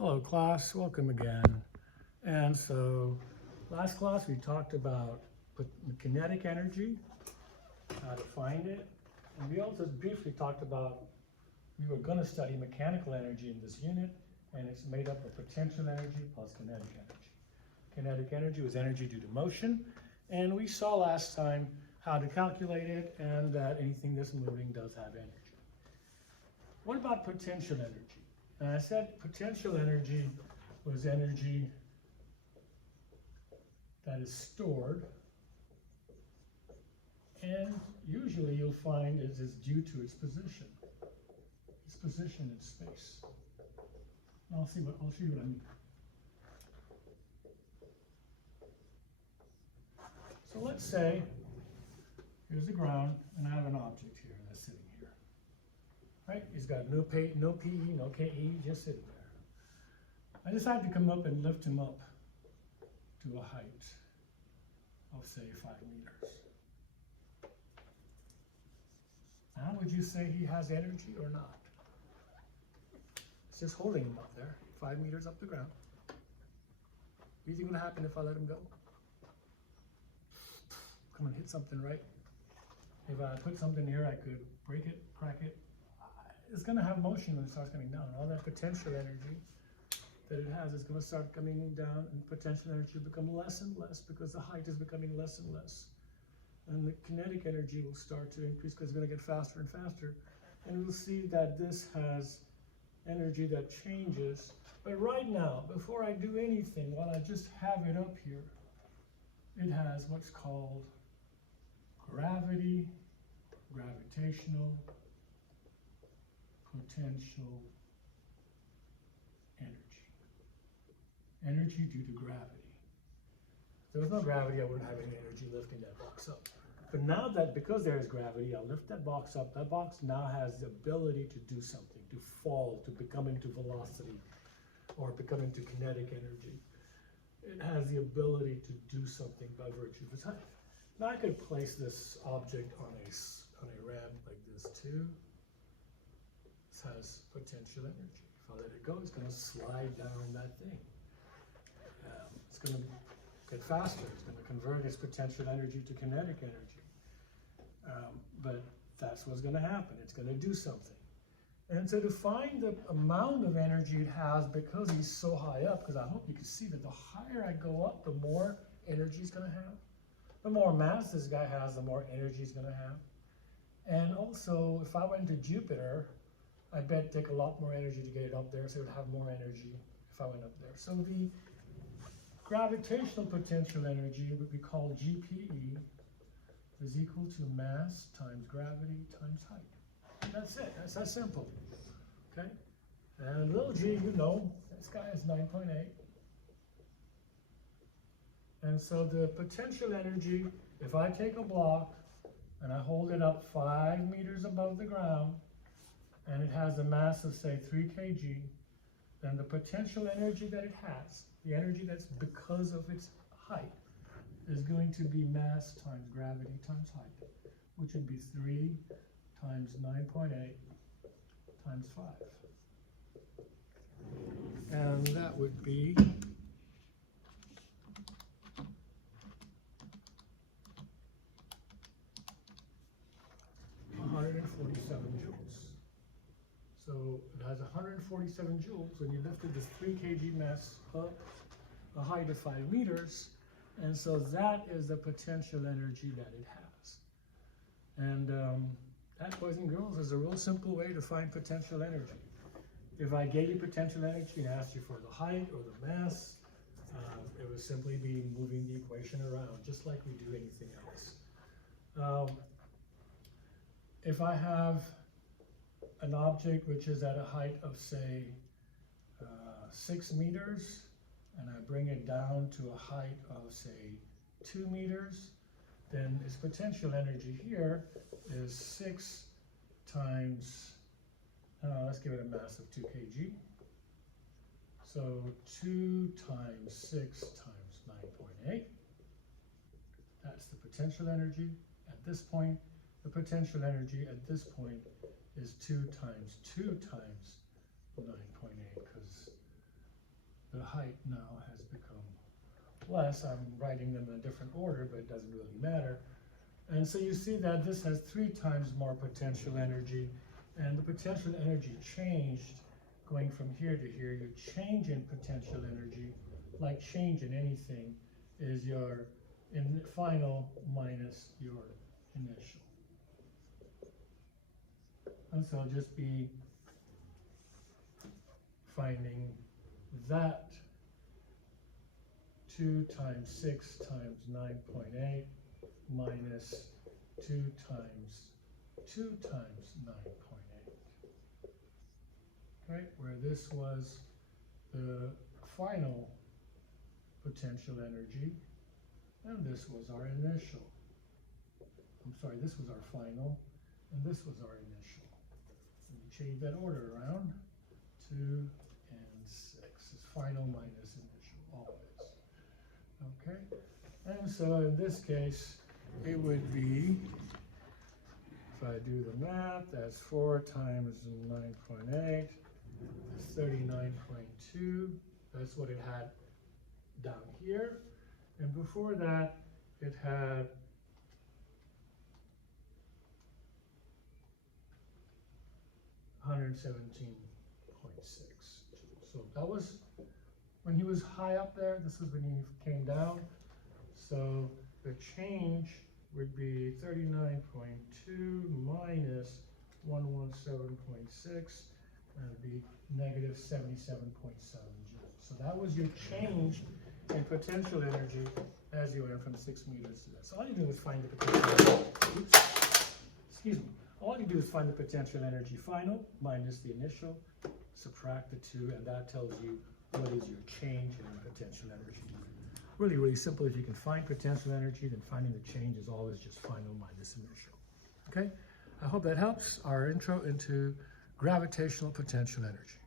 Hello class, welcome again. And so last class we talked about kinetic energy, how to find it, and we also briefly talked about we were going to study mechanical energy in this unit, and it's made up of potential energy plus kinetic energy. Kinetic energy was energy due to motion, and we saw last time how to calculate it and that anything that's moving does have energy. What about potential energy? And I said potential energy was energy that is stored, and usually you'll find it is due to its position in space. And I'll show you what I mean. So let's say here's the ground, and I have an object here that's sitting here. Right? He's got no PE, no KE, just sitting there. I decide to come up and lift him up to a height of, say, 5 meters. Now, would you say he has energy or not? It's just holding him up there, 5 meters up the ground. Anything going to happen if I let him go? Come and hit something, right? If I put something here, I could break it, crack it. It's going to have motion when it starts coming down. All that potential energy that it has is going to start coming down, and potential energy will become less and less because the height is becoming less and less. And the kinetic energy will start to increase because it's going to get faster and faster. And we'll see that this has energy that changes. But right now, before I do anything, while I just have it up here, it has what's called gravitational potential energy. Energy due to gravity. If there was no gravity, I wouldn't have any energy lifting that box up. But now that, because there is gravity, I'll lift that box up. That box now has the ability to do something, to fall, to become into velocity, or become into kinetic energy. It has the ability to do something by virtue of its height. Now I could place this object on a ramp like this too. This has potential energy. If I let it go, it's going to slide down that thing. It's going to get faster. It's going to convert its potential energy to kinetic energy. But that's what's going to happen. It's going to do something. And so to find the amount of energy it has, because he's so high up, because I hope you can see that the higher I go up, the more energy he's going to have. The more mass this guy has, the more energy he's going to have. And also, if I went to Jupiter, I bet it'd take a lot more energy to get it up there, so it would have more energy if I went up there. So the gravitational potential energy would be called GPE is equal to mass times gravity times height. And that's it. That's that simple. Okay? And little g, you know, this guy is 9.8. And so the potential energy, if I take a block and I hold it up 5 meters above the ground, and it has a mass of, say, 3 kg, then the potential energy that it has, the energy that's because of its height, is going to be mass times gravity times height, which would be 3 times 9.8 times 5. And that would be 147 joules. So it has 147 joules when you lifted this 3 kg mass up a height of 5 meters. And so that is the potential energy that it has. And that, boys and girls, is a real simple way to find potential energy. If I gave you potential energy and asked you for the height or the mass, it would simply be moving the equation around, just like we do anything else. If I have an object which is at a height of, say, 6 meters, and I bring it down to a height of, say, 2 meters, then its potential energy here is 6 times, let's give it a mass of 2 kg. So 2 times 6 times 9.8. That's the potential energy at this point. The potential energy at this point is 2 times 2 times 9.8, because height now has become less. I'm writing them in a different order, but it doesn't really matter. And so you see that this has 3 times more potential energy, and the potential energy changed going from here to here. Your change in potential energy, like change in anything, is your final minus your initial. And so I'll just be finding that 2 times 6 times 9.8 minus 2 times 2 times 9.8. Okay, where this was the final potential energy, and this was our initial. I'm sorry, this was our final, and this was our initial. Let me change that order around. 2 and 6 is final minus initial, always. Okay, and so in this case, it would be, if I do the math, that's 4 times 9.8, that's 39.2. That's what it had down here. And before that, it had 117.6. So that was when he was high up there. This was when he came down. So the change would be 39.2 minus 117.6, and it'd be negative 77.7 joules. So that was your change in potential energy as you went from 6 meters to that. So all you do is find the potential. Excuse me. All you do is find the potential energy final minus the initial, subtract the 2, and that tells you what is your change in potential energy. Really, really simple. If you can find potential energy, then finding the change is always just final minus initial. Okay? I hope that helps our intro into gravitational potential energy.